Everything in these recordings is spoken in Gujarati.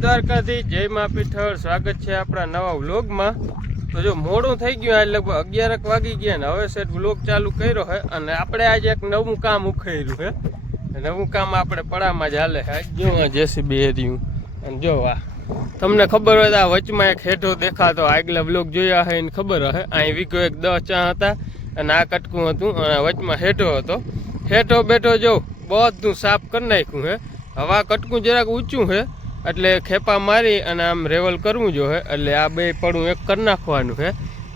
દ્વારકાથી જય મા પીઠળ સ્વાગત છે આપણા નવા વ્લોગમાં। તો જો મોડું થઈ ગયું આજ લગભગ 11 વાગી ગયા ને હવે સેટ વ્લોગ ચાલુ કર્યો છે અને આપણે આજે એક નવું કામ ઉખાડ્યું છે। નવું કામ આપણે પડામાં જ હાલે છે। જો આ જેસીબી એર્યું અને જો આ તમને ખબર હોય તો આ વચમાં એક હેઠો દેખાતો આગલા વ્લોગ જોયા છે એને ખબર હશે। અહીં વીઘો એક 10 ચા હતા અને આ કટકું હતું અને વચમાં હેઠો હતો। હેઠો બેઠો જો બધું સાફ કરી નાખ્યું છે। હવે આ કટકું જરાક ઊંચું છે એટલે ખેપા મારી અને આમ રેવલ કરવું જોઈએ એટલે આ બે પડું એક કરી નાખવાનું છે।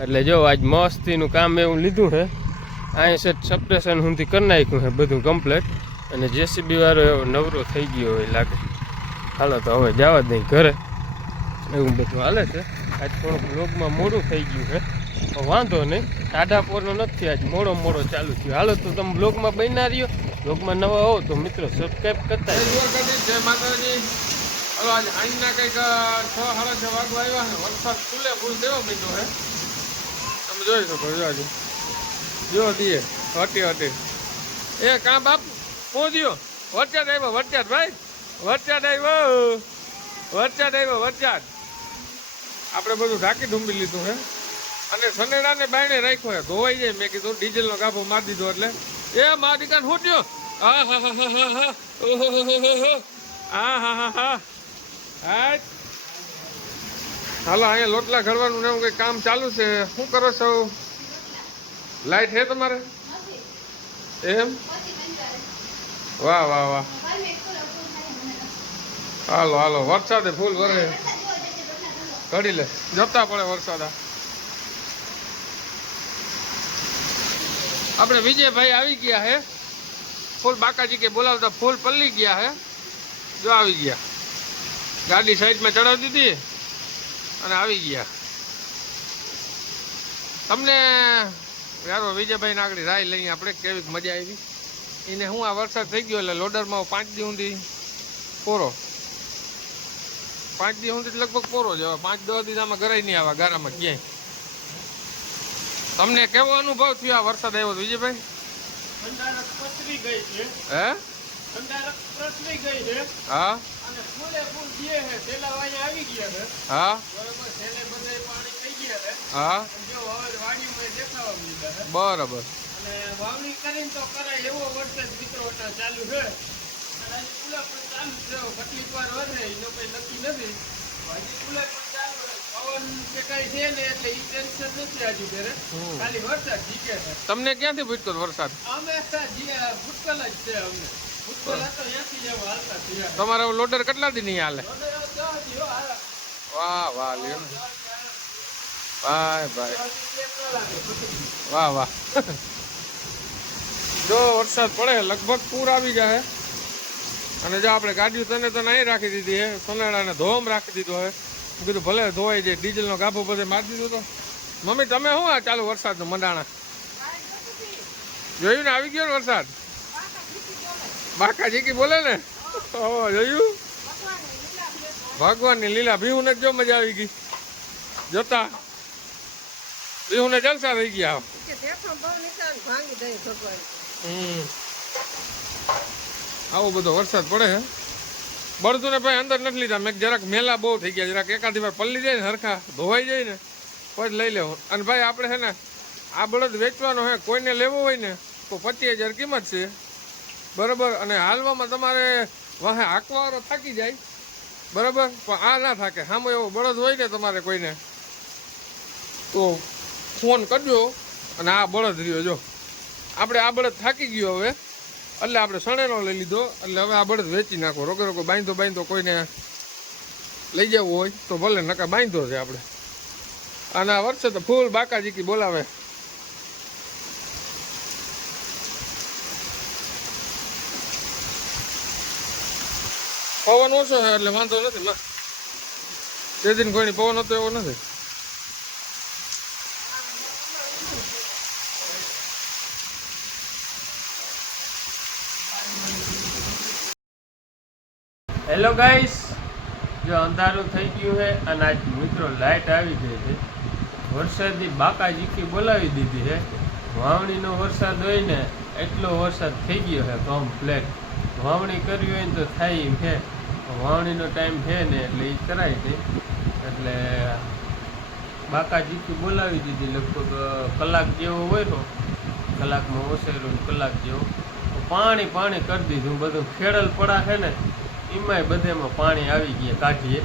એટલે જો આજ મસ્તીનું કામ એવું લીધું છે। અહીં સેટ સપ્રેશન સુધી કરી નાખ્યું છે બધું કમ્પ્લીટ અને જેસીબી વાળો એવો નવરો થઈ ગયો હોય લાગે। હાલો તો હવે જવા દઈ ઘરે એવું બધું હાલે છે। આજ થોડુંક વ્લોગમાં મોડું થઈ ગયું છે વાંધો નહીં ટાઢા પોરનો નથી આજ મોડો ચાલુ થયો। હાલો તો તમે વ્લોગમાં બન્યા રહ્યો। વ્લોગમાં નવા હો તો મિત્રો સબસ્ક્રાઈબ કરતા જય માતાજી। હલો આજે આઈના કંઈક 6:30 વાગવા આવ્યા છે। વરસાદ ફૂલ દેવો મીઠો છે તમે જોઈ શકો। જો આજે જો દીએ હટી એ કાં બાપ પહોંચ્યો વરસાદ આવ્યો વરસાદ ભાઈ વરસાદ આવ્યો આપણે બધું ઢાંકી ઢૂંબી લીધું છે અને સનેડાને બાયણે રાખ્યો છે ધોવાઈ જાય। મેં કીધું ડીઝલનો ગાભો મારી દીધો એટલે એ મારા દીકાને ફૂટ્યો। હા હાલો અહીંયા લોટલા ઘડવાનું ને એવું કંઈ કામ ચાલુ છે। શું કરો છો? લાઈટ હે તમારે? એમ વાહ હાલો વરસાદે ફૂલ વરે ઘડી લે જતા પડે વરસાદ। આપણે વિજયભાઈ આવી ગયા હે ફૂલ બાકાજી કે બોલાવતા ફૂલ પલ્લી ગયા હે। જો આવી ગયા ગાડી સાઈડમાં ચડાવી દીધી અને આવી ગયા। તમને યારો વિજયભાઈ ના આગળ રાય લઈએ આપણે કેવી મજા આવી એને। હું આ વરસાદ થઈ ગયો એટલે લોડરમાં 5 દી સુધી પોરો 5 દી સુધી લગભગ પોરો જ હવે 5-10 દી આમાં ઘરે નહીં આવા ગારામાં ક્યાંય। તમને કેવો અનુભવ થયો આ વરસાદ આવ્યો વિજયભાઈ? હે હા બરાબર વાવણી કરીને તો કરાય એવો વરસાદ મિત્રો ચાલુ છે અને કુલા પણ ચાલુ છે કેટલીક વાર વધે એનો કઈ નક્કી નથી। હજી કુલા પણ ચાલુ પવન કે કઈ છે ને એટલે ઈ ટેન્શન નથી હજી ઘરે ખાલી વરસાદ જીકે છે। તમને ક્યાંથી ભૂટકો વરસાદ? અમે ભૂટકલ જ છે અમને ભૂટકલ હતો ત્યાંથી જ હાલતા થયા। તમારા લોડર કેટલા દી નહીં હાલે? વાહ લ્યો ભાઈ વાહ જો વરસાદ પડે લગભગ પૂર આવી જાય અને જો આપણે ગાડીઓ તને અહીં રાખી દીધી હે સોનાડાને ધોમ રાખી દીધો હે। કીધું ભલે ધોવાઈ જાય ડીઝલનો ગાભો બધે મારી દીધો તો। મમ્મી તમે શું આ ચાલુ વરસાદનું મંડાણા જોયું ને? આવી ગયો ને વરસાદ બાકાજી કી બોલે ને જોયું? ભગવાનની લીલા ભીહુને જો મજા આવી ગઈ જોતા ભીહુને જલસા થઈ ગયા। આવો બધો વરસાદ પડે છે બળતું ને ભાઈ અંદર નથી લીધા મેં જરાક મેલા બહુ થઈ ગયા જરાક એકાદી વાર પલ્લી જાય ને હરખા ધોવાઈ જાય ને પછી લઈ લેવો। અને ભાઈ આપણે છે ને આ બળદ વેચવાનો છે કોઈને લેવો હોય ને તો 25,000 કિંમત છે બરાબર। અને હાલવામાં તમારે વાહે હાંકવાવાળો થાકી જાય બરાબર પણ આ ના થાકે। સામે એવો બળદ હોય ને તમારે કોઈને તો ફોન કરજો અને આ બળદ રહ્યો જો આપણે આ બળદ થાકી ગયો હવે એટલે આપણે સણેનો લઈ લીધો એટલે હવે આ બળદ વેચી નાખો। રોકે બાંધો કોઈને લઈ જવું હોય તો ભલે નકા બાંધો છે આપણે। અને આ વર્ષે તો ફૂલ બાકાજી કી બોલાવે। પવન ઓછો છે એટલે વાંધો નથી માં તે દિન કોઈની પવન હતો એવો નથી। હેલો ગાઈસ જો અંધારું થઈ ગયું છે અને આજ મિત્રો લાઇટ આવી ગઈ છે। વરસાદની બાકાજીકી બોલાવી દીધી છે। વાવણીનો વરસાદ હોય ને એટલો વરસાદ થઈ ગયો છે કમ્પ્લેટ। વાવણી કરવી હોય ને તો થાય એમ છે વાવણીનો ટાઈમ છે ને એટલે એ કરાય છે. એટલે બાકાજીથી બોલાવી દીધી, લગભગ કલાક જેવો હોય તો કલાકમાં ઓસેરું કલાક જેવો પાણી કરી દીધું. બધું ખેડલ પડા છે ને એમાંય બધેમાં પાણી આવી ગયા કાઢીએ.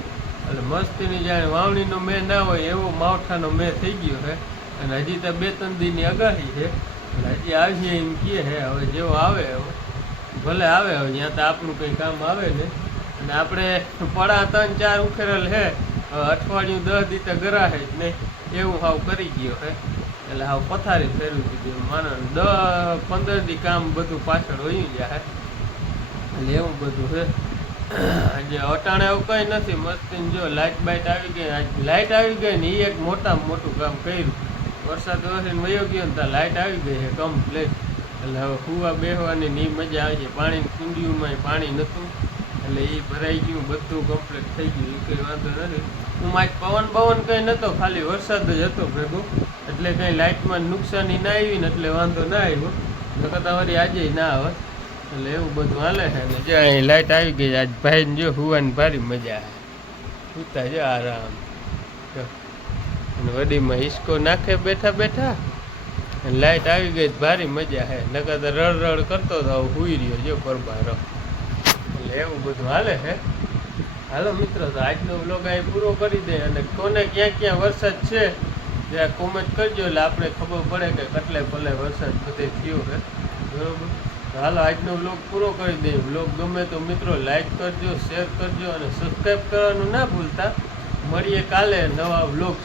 એટલે મસ્તીની જાણે વાવણીનો મેં ના હોય એવો માવઠાનો મેં થઈ ગયો છે. અને હજી તો 2-3 દીની આગાહી છે. એટલે હજી આવીએ એમ કહે છે. હવે જેવો આવે હવે ભલે આવે, હવે ત્યાં તો આપણું કંઈ કામ આવે ને. અને આપણે પડા 3-4 ઉખેરેલ છે, અઠવાડિયું 10 દી તો ગરાહે જ નહીં એવું હાવ કરી ગયો છે. એટલે હાવ પથારી ફેરવી દીધી માનો. 10-15 દી કામ બધું પાછળ વહી જાય. એટલે એવું બધું છે. હજી અટાણે એવું કંઈ નથી. મસ્તી જો લાઇટ બાઇટ આવી ગઈ. લાઇટ આવી ગઈ ને એ એક મોટામાં મોટું કામ કર્યું. વરસાદ વરસીને વયો ગયો ને ત્યાં લાઇટ આવી ગઈ છે કમ્પ્લેટ. એટલે હવે હુવા બેસવાની ની મજા આવી છે. પાણીની કુંડીઓમાં પાણી નહોતું એટલે એ ભરાઈ ગયું, બધું કમ્પ્લીટ થઈ ગયું. એ કંઈ વાંધો નથી. હું મારી પવન કંઈ નહોતો, ખાલી વરસાદ જ હતો ભેગો. એટલે કંઈ લાઇટમાં નુકસાની ના આવી ને એટલે વાંધો ના આવ્યો. નકર તમારી આજે ના આવે. એટલે એવું બધું હાલે છે. ને જે અહીં લાઇટ આવી ગઈ આજ ભાઈને જો હુવાની ભારી મજા આવે. સુતા જો આરામ. અને વડીમાં હિસકો નાખે બેઠા બેઠા. અને લાઇટ આવી ગઈ ભારી મજા છે. નકર તો રડ કરતો તો હુઈ રહ્યો જો પરબારો. એટલે એવું બધું હાલે છે. હાલો મિત્રો, તો આજનો વ્લોગ અહીં પૂરો કરી દે. અને કોને ક્યાં ક્યાં વરસાદ છે ત્યાં કોમેન્ટ કરજો એટલે આપણે ખબર પડે કે કેટલે ભલે વરસાદ બધે થયો છે. બરોબર. હાલો આજનો વ્લોગ પૂરો કરી દઈએ. વ્લોગ ગમે તો મિત્રો લાઈક કરજો, શેર કરજો અને સબસ્ક્રાઈબ કરવાનું ના ભૂલતા. મળીએ કાલે નવા વ્લોગ.